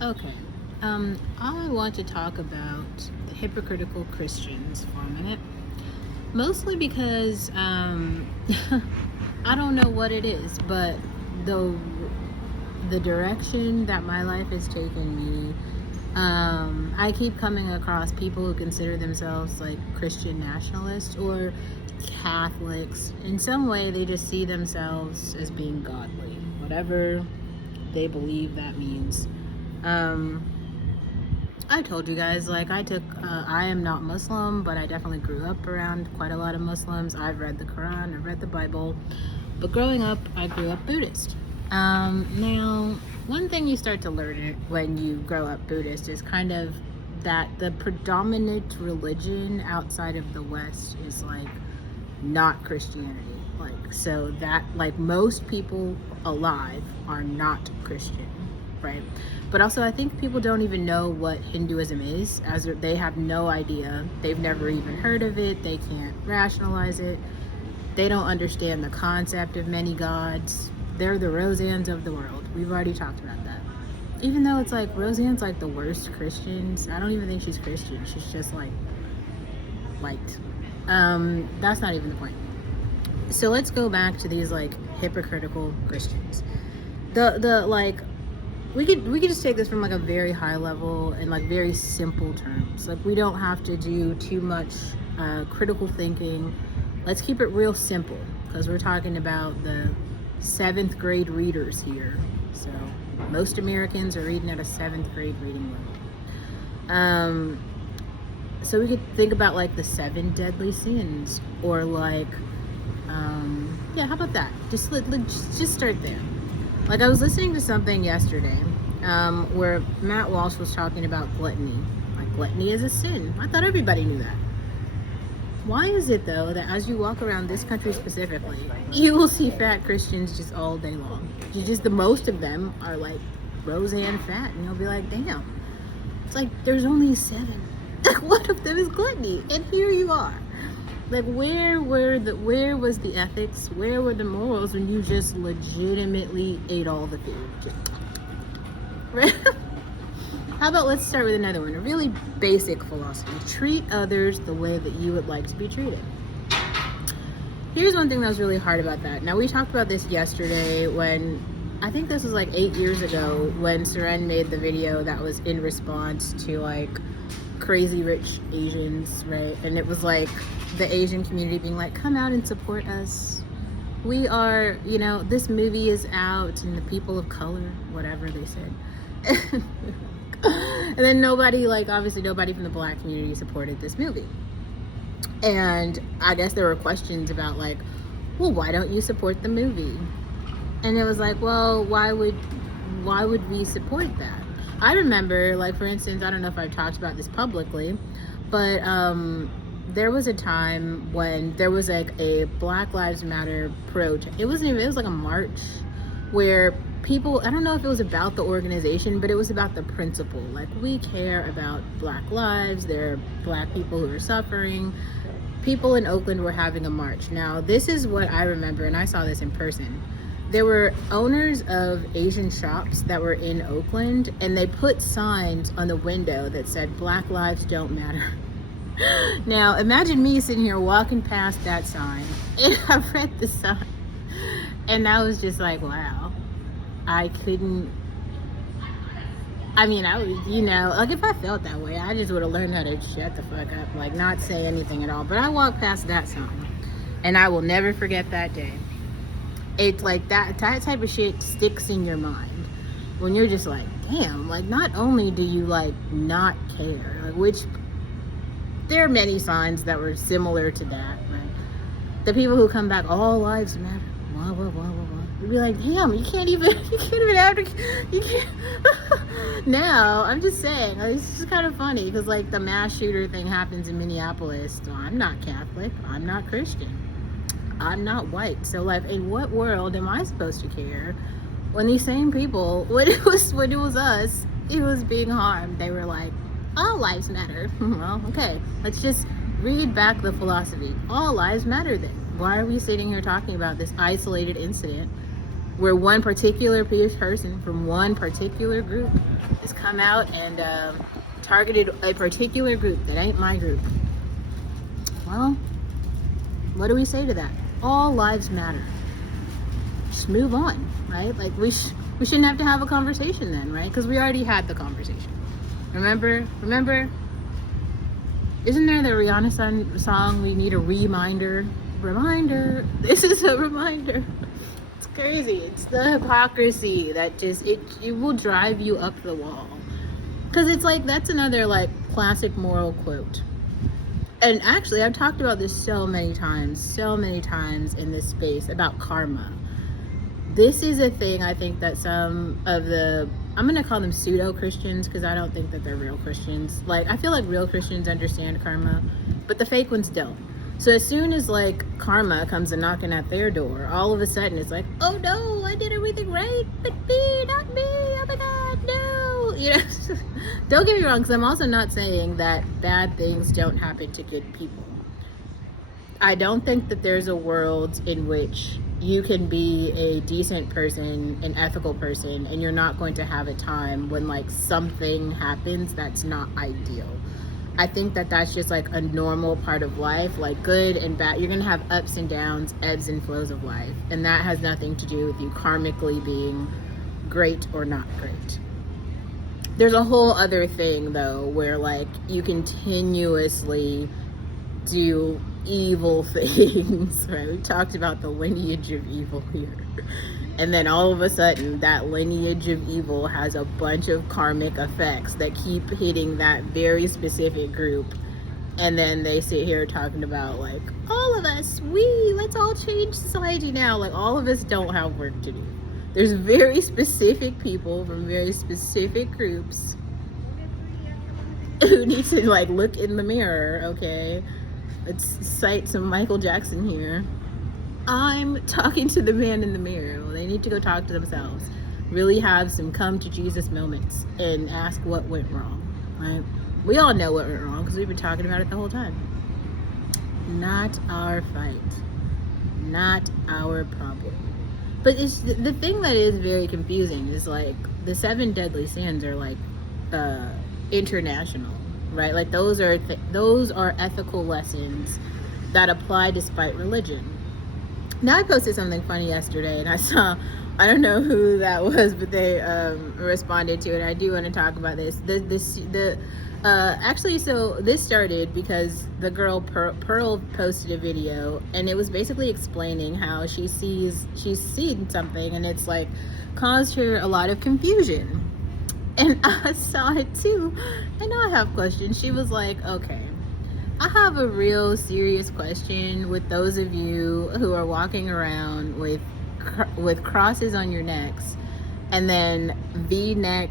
Okay. I want to talk about the hypocritical Christians for a minute. Mostly because I don't know what it is, but the the direction that my life has taken me, I keep coming across people who consider themselves like Christian nationalists or Catholics. In some way, they just see themselves as being godly, whatever they believe that means. Um, I told you guys, like, I am not Muslim, but I definitely grew up around quite a lot of Muslims. I've read the Quran, I've read the Bible, but growing up, I grew up Buddhist. Now, one thing you start to learn when you grow up Buddhist is kind of that the predominant religion outside of the West is like not Christianity. Like, so that, like, most people alive are not Christian, right? But also, I think people don't even know what Hinduism is, as they have no idea. They've never even heard of it. They can't rationalize it. They don't understand the concept of many gods. They're the Roseannes of the world. We've already talked about that. Even though it's like Roseanne's like the worst Christians. I don't even think she's Christian. She's just like liked. That's not even the point. So let's go back to these like hypocritical Christians. The like we could just take this from like a very high level and like very simple terms. Like, we don't have to do too much critical thinking. Let's keep it real simple because we're talking about the 7th grade readers here. So most Americans are reading at a 7th grade reading level. So we could think about like the 7 deadly sins, or like, yeah, how about that? Just start there. Like, I was listening to something yesterday where Matt Walsh was talking about gluttony. Like, gluttony is a sin. I thought everybody knew that. Why is it, though, that as you walk around this country specifically, you will see fat Christians just all day long? The most of them are like Roseanne fat, and you'll be like, damn. It's like, there's only 7. One of them is gluttony, and here you are. Like, where was the ethics? Where were the morals when you just legitimately ate all the food? Right? How about let's start with another one, a really basic philosophy. Treat others the way that you would like to be treated. Here's one thing that was really hard about that. Now, we talked about this yesterday when, I think this was like 8 years ago, when Seren made the video that was in response to like crazy rich Asians, right? And it was like the Asian community being like, come out and support us. We are, this movie is out, and the people of color, whatever they said. And then obviously nobody from the Black community supported this movie. And I guess there were questions about like, well, why don't you support the movie? And it was like, well, why would we support that? I remember, like, for instance, I don't know if I've talked about this publicly, but there was a time when there was like a Black Lives Matter protest. It was like a march where people, I don't know if it was about the organization, but it was about the principle. Like, we care about Black lives. There are Black people who are suffering. People in Oakland were having a march. Now, this is what I remember, and I saw this in person. There were owners of Asian shops that were in Oakland, and they put signs on the window that said, Black lives don't matter. Now, imagine me sitting here walking past that sign, and I read the sign, and I was just like, wow. I would, like, if I felt that way, I just would have learned how to shut the fuck up, like, not say anything at all. But I walked past that sign, and I will never forget that day. It's like that type of shit sticks in your mind when you're just like, damn, like, not only do you like not care, like, which there are many signs that were similar to that, right? The people who come back, all lives matter, blah, blah, blah, blah, blah. You'd be like, damn, you can't even advocate, you can't. Now, I'm just saying, like, it's just kind of funny because, like, the mass shooter thing happens in Minneapolis. So I'm not Catholic, I'm not Christian, I'm not white. So, like, in what world am I supposed to care when these same people, when it was us, it was being harmed, they were like, all lives matter. Well, okay, let's just read back the philosophy. All lives matter then. Why are we sitting here talking about this isolated incident where one particular person from one particular group has come out and targeted a particular group that ain't my group. Well, what do we say to that? All lives matter. Just move on, right? Like we shouldn't have to have a conversation then, right? Because we already had the conversation. Remember? Isn't there the Rihanna song, we need a reminder? Reminder. This is a reminder. It's crazy. It's the hypocrisy that just, it will drive you up the wall. Because it's like, that's another like classic moral quote. And actually, I've talked about this so many times in this space about karma. This is a thing I think that some of the, I'm going to call them pseudo-Christians because I don't think that they're real Christians. Like, I feel like real Christians understand karma, but the fake ones don't. So as soon as like karma comes and knocking at their door, all of a sudden it's like, oh no, I did everything right, but me, not me, oh my God, no. You know, don't get me wrong, because I'm also not saying that bad things don't happen to good people. I don't think that there's a world in which you can be a decent person, an ethical person, and you're not going to have a time when like something happens that's not ideal. I think that that's just like a normal part of life, like good and bad. You're going to have ups and downs, ebbs and flows of life. And that has nothing to do with you karmically being great or not great. There's a whole other thing though, where like you continuously do evil things, right? We talked about the lineage of evil here. And then all of a sudden, that lineage of evil has a bunch of karmic effects that keep hitting that very specific group. And then they sit here talking about like, all of us, let's all change society now. Like all of us don't have work to do. There's very specific people from very specific groups who need to like look in the mirror, okay? Let's cite some Michael Jackson here. I'm talking to the man in the mirror. Well, they need to go talk to themselves. Really have some come to Jesus moments and ask what went wrong, right? We all know what went wrong because we've been talking about it the whole time. Not our fight. Not our problem. But it's the thing that is very confusing is like the 7 deadly sins are like international, right? Like those are ethical lessons that apply despite religion. Now I posted something funny yesterday and I saw, I don't know who that was, but they responded to it. I do want to talk about this. Actually, so this started because the girl Pearl posted a video and it was basically explaining how she's seen something and it's like caused her a lot of confusion. And I saw it too. And I have questions. She was like, okay, I have a real serious question with those of you who are walking around with crosses on your necks and then V-neck,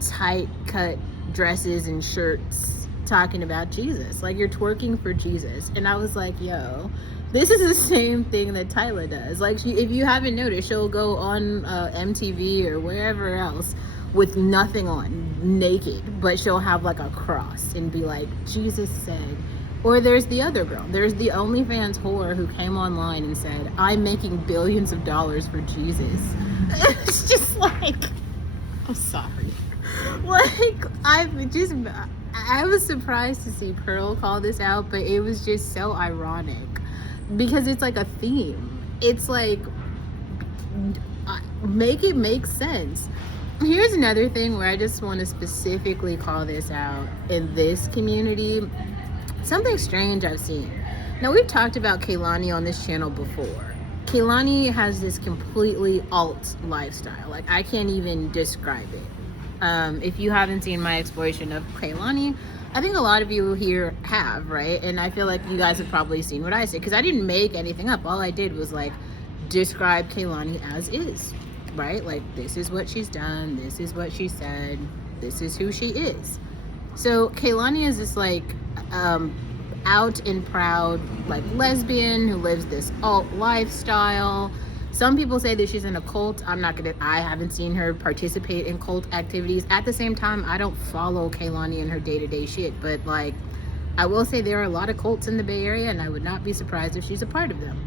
tight cut dresses and shirts talking about Jesus. Like you're twerking for Jesus. And I was like, yo, this is the same thing that Tyla does. Like if you haven't noticed, she'll go on MTV or wherever else with nothing on, naked, but she'll have like a cross and be like, Jesus said. Or there's the other girl, there's the OnlyFans whore who came online and said, I'm making billions of dollars for Jesus. It's just like, I'm sorry. Like, I was surprised to see Pearl call this out, but it was just so ironic because it's like a theme. It's like, make it make sense. Here's another thing where I just want to specifically call this out in this community. Something strange I've seen. Now, we've talked about Kehlani on this channel before. Kehlani has this completely alt lifestyle. Like, I can't even describe it. If you haven't seen my exploration of Kehlani, I think a lot of you here have, right? And I feel like you guys have probably seen what I say because I didn't make anything up. All I did was like describe Kehlani as is. Right? Like, this is what she's done, this is what she said, this is who she is. So Kehlani is this like out and proud like lesbian who lives this alt lifestyle. Some people say that she's in a cult. I haven't seen her participate in cult activities. At the same time, I don't follow Kehlani in her day-to-day shit, but like I will say there are a lot of cults in the Bay Area and I would not be surprised if she's a part of them.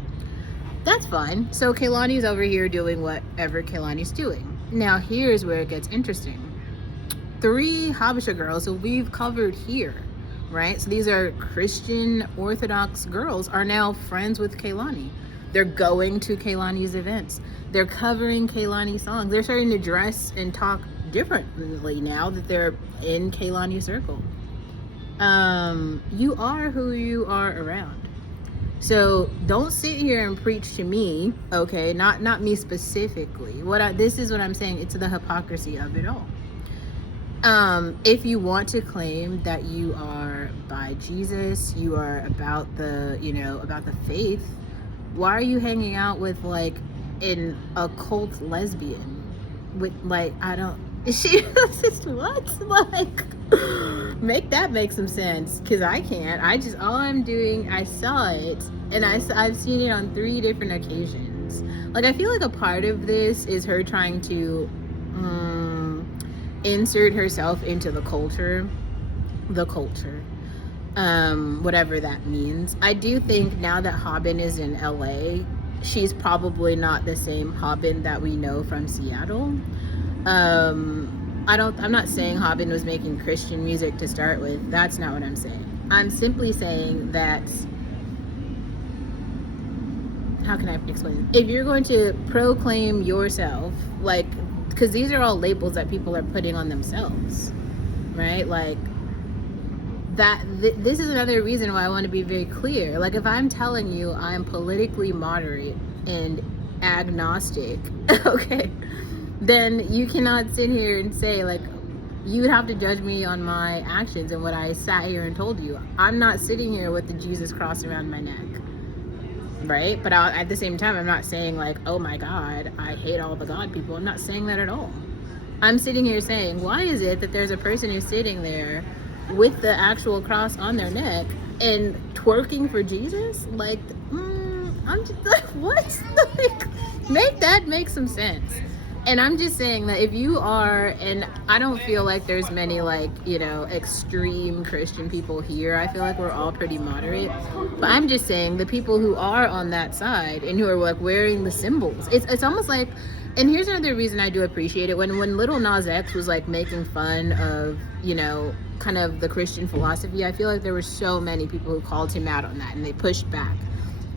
That's fine. So Kaylani's over here doing whatever Kaylani's doing. Now here's where it gets interesting. 3 Habesha girls who we've covered here, right? So these are Christian Orthodox girls, are now friends with Kaylani. They're going to Kaylani's events. They're covering Kaylani songs. They're starting to dress and talk differently now that they're in Kaylani's circle. You are who you are around. So don't sit here and preach to me, okay? Not me specifically. This is what I'm saying. It's the hypocrisy of it all. If you want to claim that you are by Jesus, you are about the faith, why are you hanging out with like an occult lesbian? With like, she just what? Like, make some sense, because I can't. All I'm doing, I saw it, and I've seen it on 3 different occasions. Like, I feel like a part of this is her trying to insert herself into the culture, whatever that means. I do think now that Haben is in LA, she's probably not the same Haben that we know from Seattle. I'm not saying Haben was making Christian music to start with. That's not what I'm saying. I'm simply saying that, how can I explain it? If you're going to proclaim yourself, like, because these are all labels that people are putting on themselves, right? Like, this is another reason why I want to be very clear. Like, if I'm telling you I'm politically moderate and agnostic, okay, then you cannot sit here and say, like, you would have to judge me on my actions and what I sat here and told you. I'm not sitting here with the Jesus cross around my neck, right? But at the same time, I'm not saying like, oh my God, I hate all the God people. I'm not saying that at all. I'm sitting here saying, why is it that there's a person who's sitting there with the actual cross on their neck and twerking for Jesus? Like, I'm just like, what? Like, make some sense. And I'm just saying that if you are, and I don't feel like there's many like, extreme Christian people here. I feel like we're all pretty moderate. But I'm just saying the people who are on that side and who are like wearing the symbols, it's almost like, and here's another reason I do appreciate it. When Lil Nas X was like making fun of, kind of the Christian philosophy, I feel like there were so many people who called him out on that and they pushed back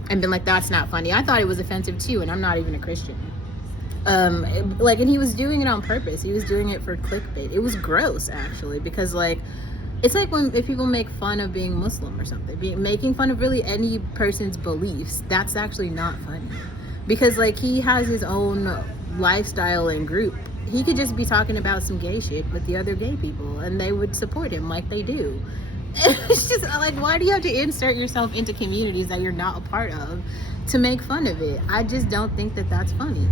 and been like, that's not funny. I thought it was offensive too, and I'm not even a Christian. And he was doing it on purpose. He was doing it for clickbait. It was gross, actually, because like, it's like if people make fun of being Muslim or something, making fun of really any person's beliefs, that's actually not funny, because like, he has his own lifestyle and group. He could just be talking about some gay shit with the other gay people and they would support him like they do. It's just like, why do you have to insert yourself into communities that you're not a part of to make fun of it? I just don't think that that's funny.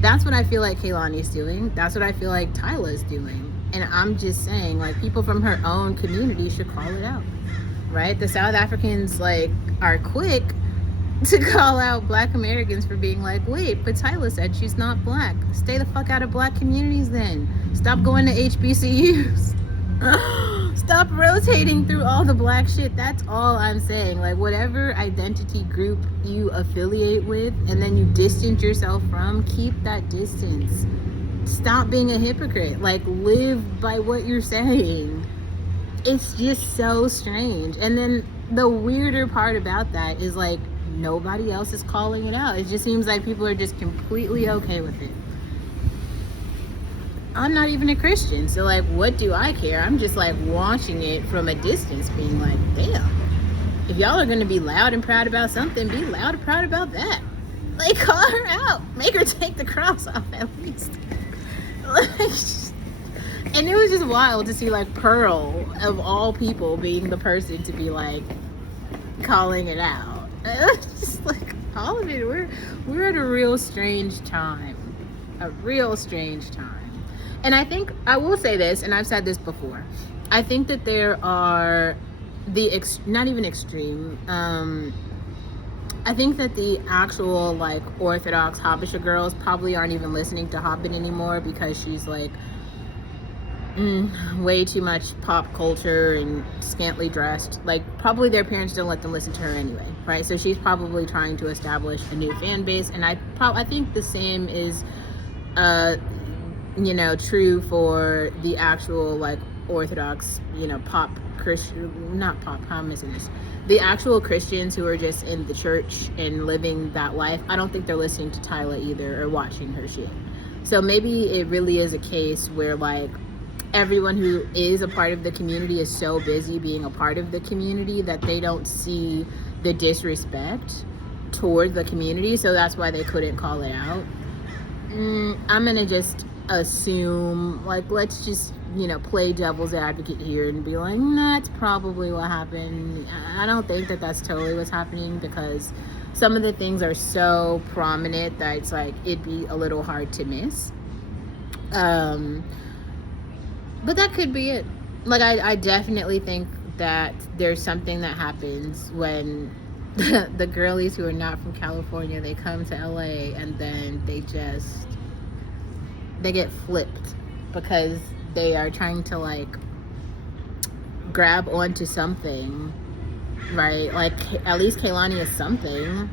That's what I feel like Kaylani's doing. That's what I feel like Tyla's doing. And I'm just saying, like, people from her own community should call it out, right? The South Africans, like, are quick to call out Black Americans for being like, wait, but Tyla said she's not Black. Stay the fuck out of Black communities then. Stop going to HBCUs. Stop rotating through all the Black shit. That's all I'm saying. Like, whatever identity group you affiliate with and then you distance yourself from, keep that distance. Stop being a hypocrite. Like, live by what you're saying. It's just so strange. And then the weirder part about that is, like, nobody else is calling it out. It just seems like people are just completely okay with it. I'm not even a Christian, so like, what do I care? I'm just like watching it from a distance, being like, damn, if y'all are gonna be loud and proud about something, be loud and proud about that. Like, call her out, make her take the cross off at least. Like, and it was just wild to see like Pearl of all people being the person to be like calling it out. It's just like, all of it, we're at a real strange time. And I think, I will say this, and I've said this before, I think that there are not even extreme, I think that the actual like Orthodox Habesha girls probably aren't even listening to Haben anymore, because she's like way too much pop culture and scantily dressed. Like, probably their parents don't let them listen to her anyway, right? So she's probably trying to establish a new fan base, and I think the same is true for the actual, like, Orthodox, pop Christian, not pop, how am I missing this? The actual Christians who are just in the church and living that life. I don't think they're listening to Tyla either or watching her shit. So maybe it really is a case where, like, everyone who is a part of the community is so busy being a part of the community that they don't see the disrespect toward the community, so that's why they couldn't call it out. I'm gonna just assume, like, let's just play devil's advocate here and be like, that's probably what happened. I don't think that that's totally what's happening, because some of the things are so prominent that it's like it'd be a little hard to miss. But that could be it. Like, I definitely think that there's something that happens when the girlies who are not from California, they come to LA and then they get flipped because they are trying to, like, grab onto something, right? Like, at least Kehlani is something.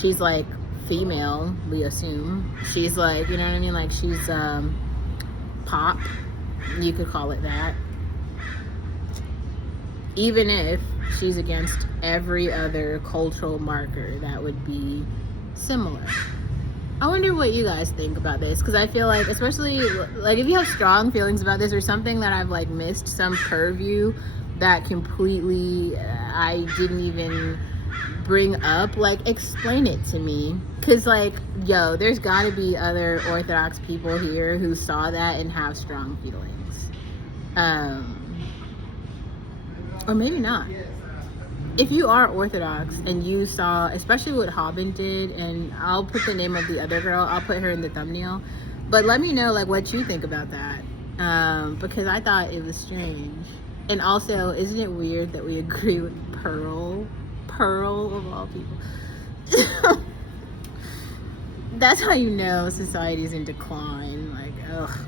She's, like, female, we assume. She's, like, you know what I mean? Like, she's pop. You could call it that. Even if she's against every other cultural marker that would be similar. I wonder what you guys think about this, because I feel like, especially, like, if you have strong feelings about this or something that I've, like, missed some purview that completely I didn't even bring up, like, explain it to me. Because, like, yo, there's got to be other Orthodox people here who saw that and have strong feelings. Or maybe not. If you are Orthodox and you saw, especially what Haben did, and I'll put the name of the other girl, I'll put her in the thumbnail, but let me know, like, what you think about that, because I thought it was strange. And also, isn't it weird that we agree with Pearl of all people? That's how you know society's in decline. Like, ugh.